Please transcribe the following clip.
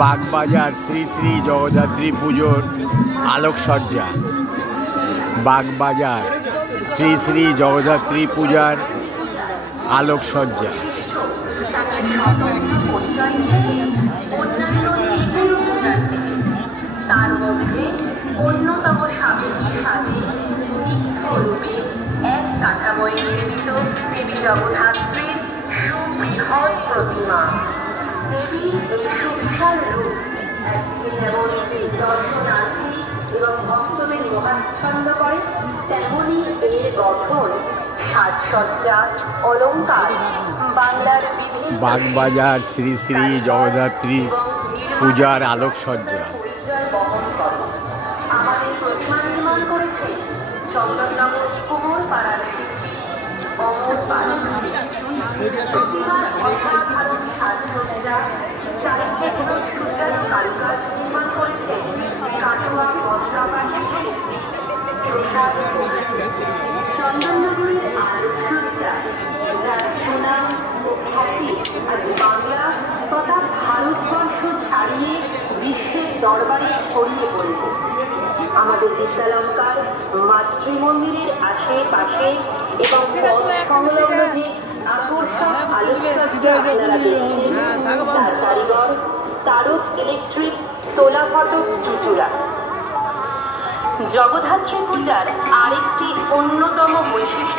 বাগবাজার শ্রী শ্রী জগদ্ধাত্রী পুজোর আলোকসজ্জা। বাগবাজার শ্রী শ্রী জগদ্ধাত্রী পূজার আলোকসজ্জা। তার মধ্যে অন্যতম সাবেকি সাজে স্নিগ্ধরূপে এক কাঠামোয় নির্মিত দেবী জগদ্ধাত্রীর সুবৃহৎ প্রতিমা। দেবীর এই সুবিশাল রূপ একদিকে যেমন দর্শনার্থী এবং ভক্তদের মোহাচ্ছন্ন করে, তেমনি এর গঠন, সাজসজ্জা, অলঙ্কার বাংলার বিভিন্ন বাগবাজার শ্রী শ্রী জগদ্ধাত্রী পূজার আলোকসজ্জা। আমাদের প্রতিমা নির্মাণ করেছে চন্দননগর কুমোর পাড়ার শিল্পী অমর পাল। প্রতিমার অসাধারণ সাজসজ্জা, চারিদিকে সুচারু কারুকাজ নির্মাণ করেছে কাটোয়া বস্ত্রাবাসী শিল্পী প্রসাদ। চন্দননগরের আলোকসজ্জা যার সুনাম ও খ্যাতি আজ বাংলা তথা ভারতবর্ষ ছাড়িয়ে বিশ্বের দরবারে ছড়িয়ে পড়েছে। আমাদের বিদ্যালঙ্কার মাতৃমন্দিরের আশেপাশে এবং সংলগ্ন যে আকর্ষক আলোকসজ্জা আপনারা দেখছেন, তার কারিগর তারক ইলেকট্রিক তোলা ফটক চুচুড়া। জগদ্ধাত্রী পূজার আরেকটি অন্যতম বৈশিষ্ট্য